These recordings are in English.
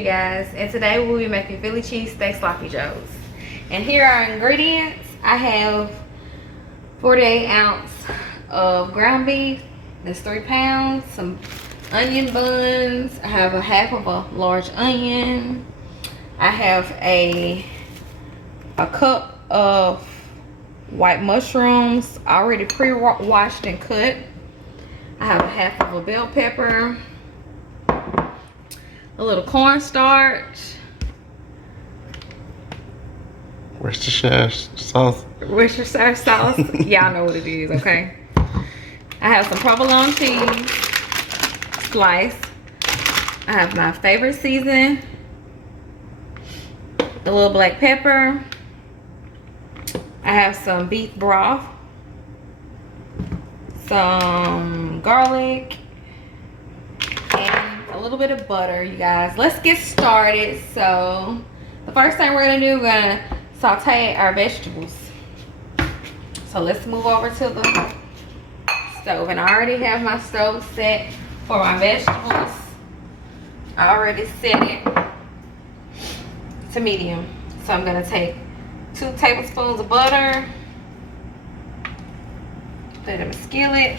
you guys, and today we'll be making Philly cheesesteak sloppy joes. And here are our ingredients. I have 48 ounce of ground beef, that's 3 pounds, some onion buns, I have a half of a large onion, I have a cup of white mushrooms already pre-washed and cut, I have a half of a bell pepper, a little cornstarch, Worcestershire sauce. Worcestershire sauce. Y'all know what it is, okay? I have some provolone cheese sliced. I have my favorite seasoning, a little black pepper. I have some beef broth, some garlic, and a little bit of butter, you guys. Let's get started. So the first thing we're gonna do, we're gonna saute our vegetables. So let's move over to the stove, and I already have my stove set for my vegetables. I already set it to medium. So I'm gonna take 2 tablespoons of butter, put it in a skillet,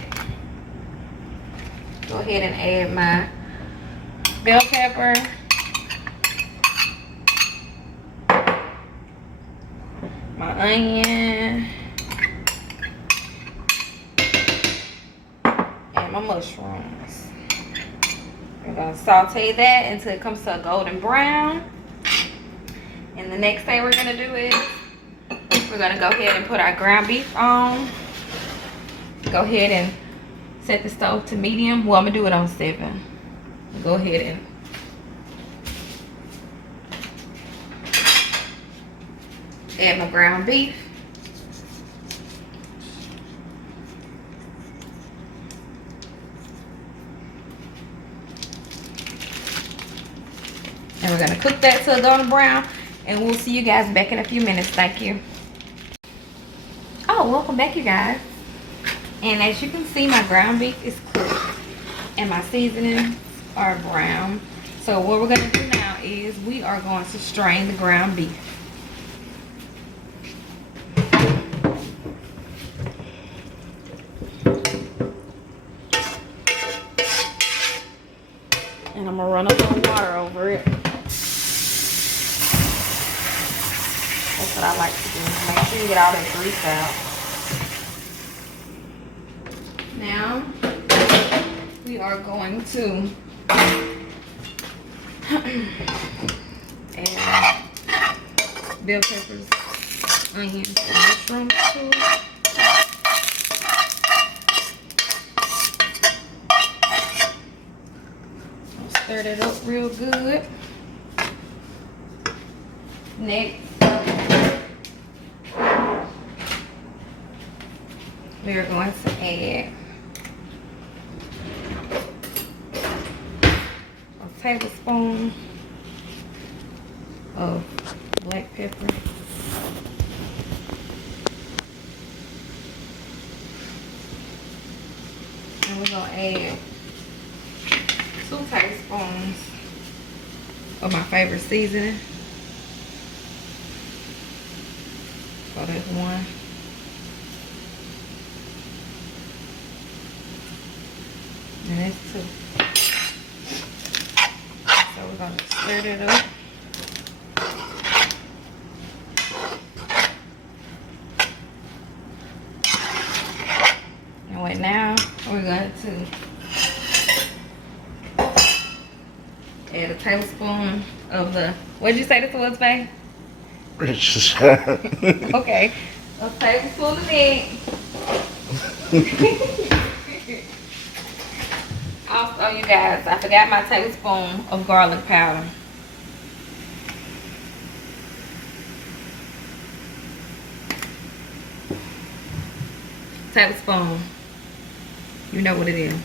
go ahead and add my bell pepper, my onion, and my mushrooms. We're gonna saute that until it comes to a golden brown. And the next thing we're gonna do is we're gonna go ahead and put our ground beef on. Go ahead and set the stove to medium. Well, I'm gonna do it on 7. Go ahead and add my ground beef. And we're gonna cook that to a golden brown, and we'll see you guys back in a few minutes. Thank you. Oh, welcome back, you guys. And as you can see, my ground beef is cooked and my seasonings are brown. So what we're gonna do now is we are going to strain the ground beef. And I'm gonna run a little water over it. That's what I like to do. Make sure you get all that grease out. Now, we are going to add bell peppers, onions, and mushrooms to it. Stir that up real good. Next, we are going to add a tablespoon of black pepper. And we're going to add 2 tablespoons of my favorite seasoning. So that's 1. And that's 2. So we're going to stir it up. And right now we're going to add a tablespoon of the, what did you say this was, babe? Worcestershire. Okay, a tablespoon of it. Also, you guys, I forgot my tablespoon of garlic powder. Tablespoon. You know what it is.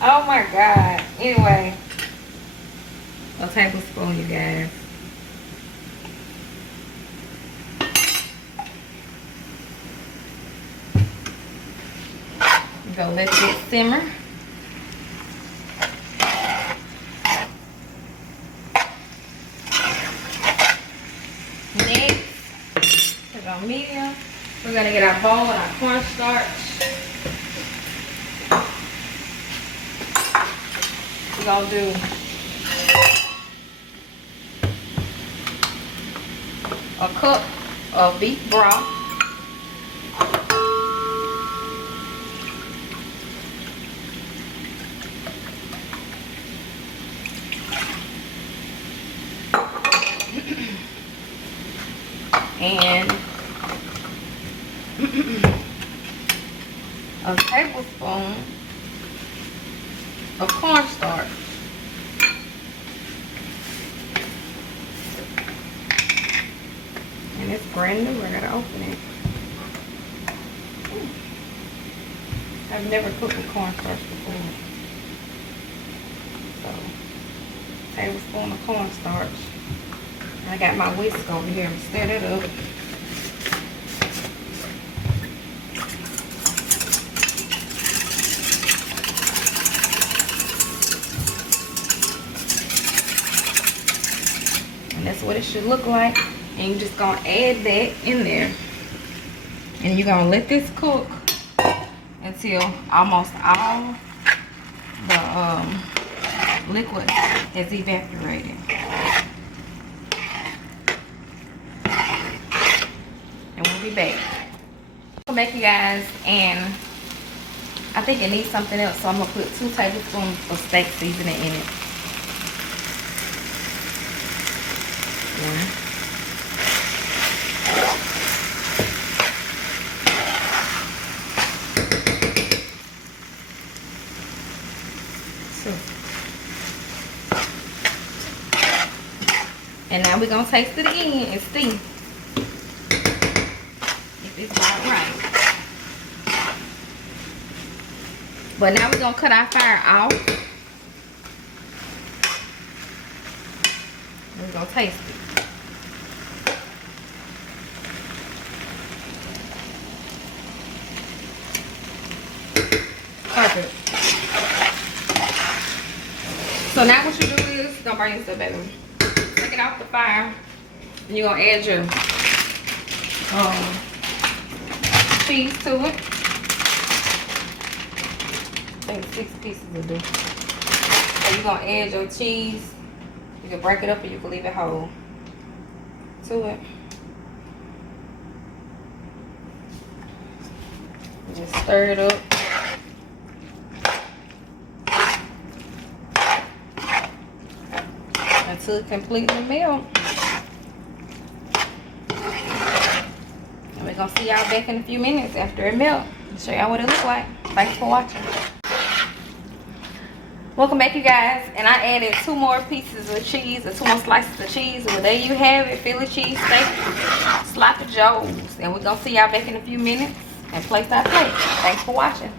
Oh my God. Anyway, a tablespoon, you guys. gonna let this simmer. Next, put it on medium. We're gonna get our bowl and our cornstarch. We're gonna do a cup of beef broth. And a tablespoon of cornstarch. And it's brand new. I gotta open it. I've never cooked with cornstarch before. So, tablespoon of cornstarch. I got my whisk over here and stir that up. And that's what it should look like. And you're just gonna add that in there. And you're gonna let this cook until almost all the liquid has evaporated. And we'll be back. Welcome back, you guys, and I think it needs something else, so I'm gonna put 2 tablespoons of steak seasoning in it. And now we're gonna taste it again and see if it's about right. But now we're gonna cut our fire off. We're gonna taste it. Perfect. So now what you do is, don't burn yourself, baby. Take it off the fire, and you're gonna add your cheese to it. I think 6 pieces will do. So you're gonna add your cheese. You can break it up or you can leave it whole to it. Just stir it up. Until it completely melt. And we're gonna see y'all back in a few minutes after it melts. I'll show y'all what it looks like. Thanks for watching. Welcome back, you guys. And I added 2 more pieces of cheese or 2 more slices of cheese. Well, there you have it, Philly cheesesteak, sloppy joes. And we're gonna see y'all back in a few minutes and place our plate. Thanks for watching.